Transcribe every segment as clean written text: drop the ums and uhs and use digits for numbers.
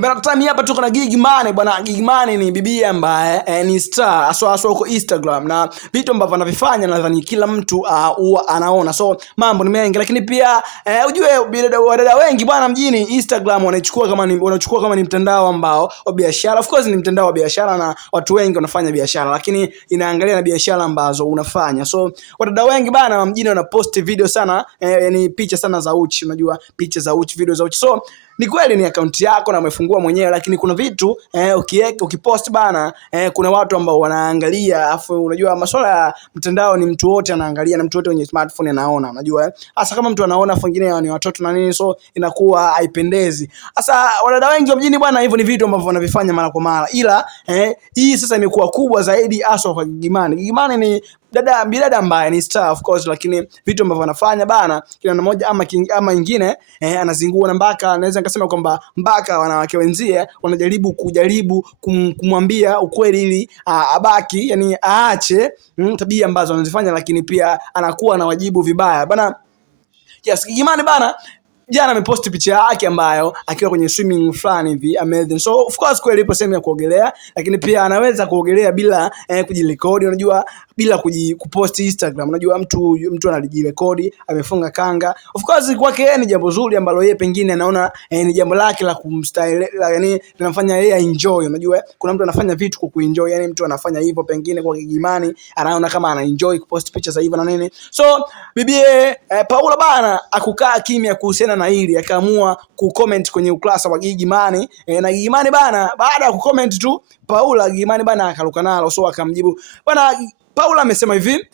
Bwana time hapa tuko na Gigy Money bwana. Gigy Money ni bibi ambaye ni star aswa huko Instagram, na vitu ambavyo anavifanya nadhani kila mtu huwa anaona. So mambo ni mengi, lakini pia ujue wadada wengi bwana mjini Instagram wanachukua kama ni mtandao ambao wa biashara. Of course ni mtandao wa biashara na watu wengi wanafanya biashara, lakini inaangalia na biashara ambazo unafanya. So wadada wengi bwana mjini wanapost video sana, yani picha sana za uchi, unajua picha za uchi, video za uchi. So ni kweli ni account yako na umefungua mwenyewe, lakini kuna vitu ukipost bana, kuna watu ambao wanaangalia. Afu unajua masuala ya mtandao ni mtu wote anaangalia, na mtu wote kwenye smartphone anaona, unajua hasa kama mtu anaona wengine ni watoto na nini, so inakuwa haipendezi. Sasa wadada wengi wa mjini bwana, hivyo ni vitu ambavyo wanavifanya mara kwa mara, ila hii sasa imekuwa kubwa zaidi hasa kwa Gigy Money. Gigy Money ni bidada ambaye ni star of course, lakini vitu ambavyo anafanya bana kila mmoja ama ingine anazingua, na mpaka anaweza nikasema kwamba mpaka wanawake wenzie wanajaribu kumwambia ukweli ili abaki, yani aache tabia ambazo anazifanya, lakini pia anakuwa na wajibu vibaya bana. Yes, Gigy Money bana jana ameposti picha yake ambayo akiwa kwenye swimming fulani hivi amazing. So of course kweli ipo sehemu ya kuogelea, lakini pia anaweza kuogelea bila kujirekodi, unajua bila kupost Instagram. Unajua mtu anajirekodi amefunga kanga. Of course kwake ni jambo zuri ambalo yeye pengine anaona ni jambo lake la kumstyle, yani linamfanya yeye enjoy. Unajua kuna mtu anafanya vitu kwa kuenjoy, yani mtu anafanya hivyo pengine kwa Gigy Money anaona kama ana enjoy kupost picha za hivyo na nini. So bibie Paula bana akukaa kimya kuhusiana na hili, akaamua kucomment kwenye ukurasa wa Gigy Money, na Gigy Money bana baada ya kucomment tu Paula, Gigy Money bana akaruka nalo. So akamjibu bana, Paula amesema hivi,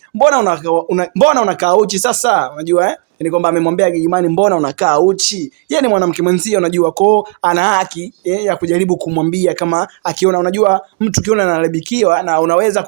mbona unakaa uchi sasa? Unajua ni kwamba amemwambia Gigy Money mbona unakaa uchi. Yeye ni mwanamke mwenzie, unajua kwa ana haki ya kujaribu kumwambia kama akiona, unajua mtu kiona anaharibikiwa na unaweza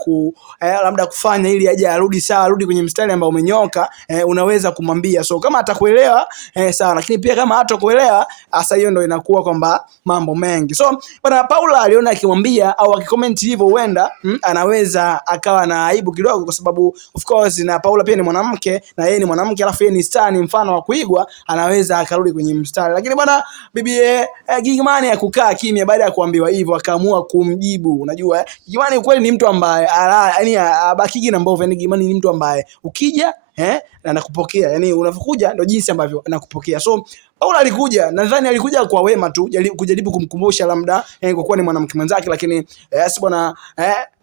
labda kufanya ili aje arudi kwenye mstari ambao umenyoka, unaweza kumwambia. So kama atakuelewa sawa, lakini pia kama hatakuelewa hasa hiyo ndio inakuwa kwamba mambo mengi. So bwana Paula aliona akimwambia au akicomment hivyo huenda anaweza akawa na aibu kidogo, kwa sababu of course na Paula pia ni mwanamke na yeye ni mwanamke, alafu yeye ni star, ni mfano wa kuigwa, anaweza akarudi kwenye mstari. Lakini bwana bibi Gigy Money akukaa kimya baada ya kuambiwa hivyo, akaamua kumjibu. Unajua Gigy Money kweli ni mtu ambaye yani abakigi na mbovu, yani Gigy Money ni mtu ambaye ukija anakupokea, yani unapokuja ndio jinsi ambavyo anakupokea. So Paula alikuja, nadhani alikuja kwa wema tu kujaribu kumkumbusha labda kwa kuwa ni mwanamke mwenzake, lakini bwana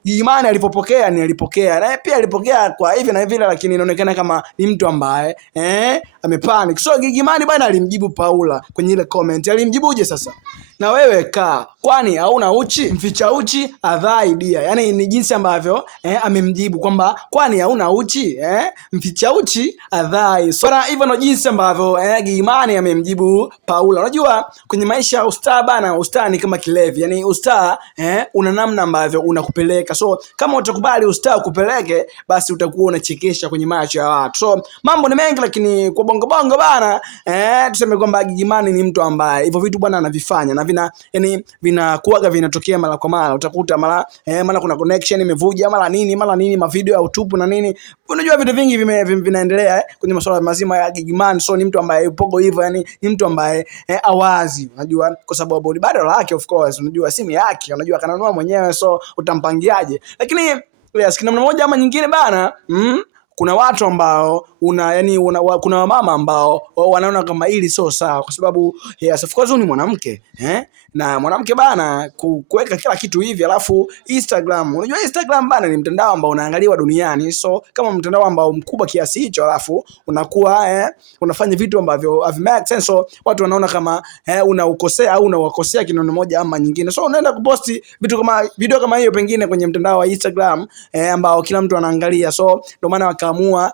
Gigy Money alipopokea na pia alipokea kwa hivi na hivi, lakini inaonekana kama ni mtu ambaye amepanic. So Gigy Money bwana alimjibu Paula kwenye ile comment. Alimjibuje sasa? Na wewe kwani hauna uchi? Mficha uchi adhai dia. Yani ni jinsi ambavyo amemjibu kwamba kwani hauna uchi? Mficha uchi adhai. So hivyo ndio jinsi ambavyo Gigy Money amemjibu Paula. Unajua kwenye maisha ya ustaa bana, ustaa ni kama kilevi. Yani ustaa una namna ambavyo unakupeleka. So kama utakubali ustaa ukupeleke, basi utakuwa unachekesha kwenye macho ya watu. So mambo ni mengi, lakini kwa bongo bana tuseme kwamba Gigy Money ni mtu ambaye hivyo vitu bwana anavifanya, na vinakuaga vinatokea mara kwa mara. Utakuta mara kuna connection imevuja, mara nini mavideo ya utupu na nini. Unajua vitu vingi vinaendelea kwenye masuala mazima ya Gigy Money. So ni mtu ambaye upogo hivyo, yani ni mtu ambaye awazi, unajua kwa sababu bado lake of course, unajua simu yake, unajua kananua mwenyewe, so utampangiaje. Lakini yes, kuna mmoja ama nyingine bana kuna watu ambao kuna wamama ambao wanaona kama hili sio sawa, kwa sababu yes of course ni mwanamke na mwanamke bana kuweka kila kitu hivi, alafu Instagram, unajua Instagram bana ni mtandao ambao unaangaliwa duniani. So kama mtandao ambao mkubwa kiasi hicho, alafu unakuwa unafanya vitu ambavyo have make sense, so watu wanaona kama unaukosea au unawakosea kinono moja ama nyingine. So unaenda kuposti video kama hiyo pengine kwenye mtandao wa Instagram ambao kila mtu anaangalia. So ndio maana wakaamua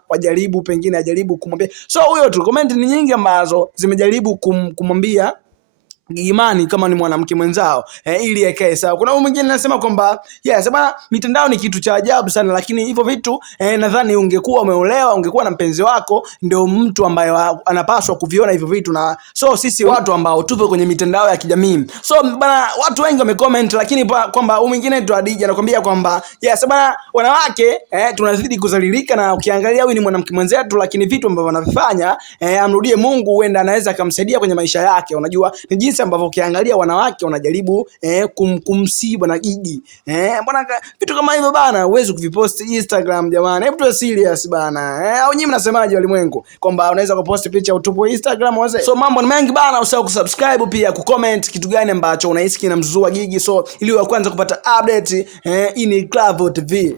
pengine ajaribu kumwambia. So huyo tu comment ni nyingi ambazo zimejaribu kumwambia Gigy Money kama ni mwanamke mwenzao ili akae sawa. Kuna mwingine anasema kwamba yes bwana, mitandao ni kitu cha ajabu sana, lakini hivyo vitu nadhani ungekuwa umeolewa, ungekuwa na mpenzi wako, ndio mtu ambaye anapaswa kuviona hivyo vitu. Na so sisi watu ambao tupo kwenye mitandao ya kijamii, so bwana watu wengi wamecomment, lakini kwamba mwingine tu Adija anakuambia kwamba yes bwana, wanawake tunazidi kuzalilika, na ukiangalia huyu ni mwanamke mwenzetu, lakini vitu ambavyo anavifanya amrudie Mungu, huenda anaweza kumsaidia kwenye maisha yake. Unajua ni jinsi ambavyo ukiangalia wanawake wanajaribu kumsii bwana Gigi. Bwana vitu kama hivyo bana uweze kuvipost Instagram jamani. Hebu tuwe serious bana. Au nyinyi mnasemaje walimwengu? Kwamba unaweza kupost picha utupo Instagram wazee. So mambo ni mengi bana, usahau kusubscribe pia kucomment kitu gani ambacho unahisi kinamzua Gigi, so ili wa kwanza kupata update hii ni Clavoo TV.